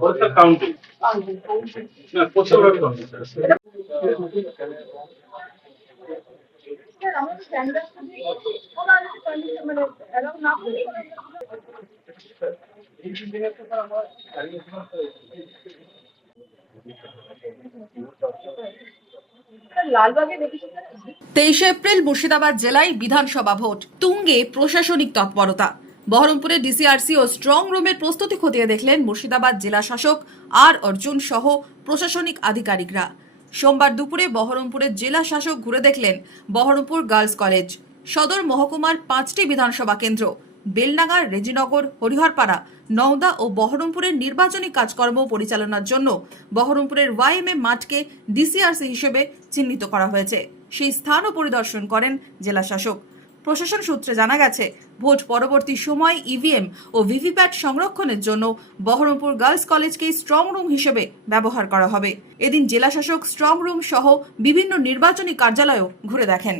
ভোটটা কাউন্টিং না প্রচুর কাউন্টিং লালবাগে দেখেছি 23 এপ্রিল মুর্শিদাবাদ জেলায় বিধানসভা ভোট তুঙ্গে প্রশাসনিক তৎপরতা বহরমপুরে ডিসিআরসি ও স্ট্রং রুমের প্রস্তুতি খতিয়ে দেখলেন মুর্শিদাবাদ জেলা শাসক আর অর্জুন সহ প্রশাসনিক আধিকারিকরা। সোমবার দুপুরে বহরমপুরের জেলা শাসক ঘুরে দেখলেন বহরমপুর গার্লস কলেজ, সদর মহকুমার 5টি বিধানসভা কেন্দ্র, বেলডাঙ্গা, রেজিনগর, হরিহরপাড়া, নওদা ও বহরমপুরের নির্বাচনী কাজকর্ম পরিচালনার জন্য বহরমপুরের ওয়াইএমএ মাঠকে ডিসিআরসি হিসেবে চিহ্নিত করা হয়েছে। সেই স্থানও পরিদর্শন করেন জেলা শাসক। প্রশাসন সূত্রে জানা গেছে, ভোট পরবর্তী সময় ইভিএম ও ভিভিপ্যাট সংরক্ষণের জন্য বহরমপুর গার্লস কলেজকে স্ট্রং রুম হিসেবে ব্যবহার করা হবে। এদিন জেলা শাসক স্ট্রং রুম সহ বিভিন্ন নির্বাচনী কার্যালয়ও ঘুরে দেখেন।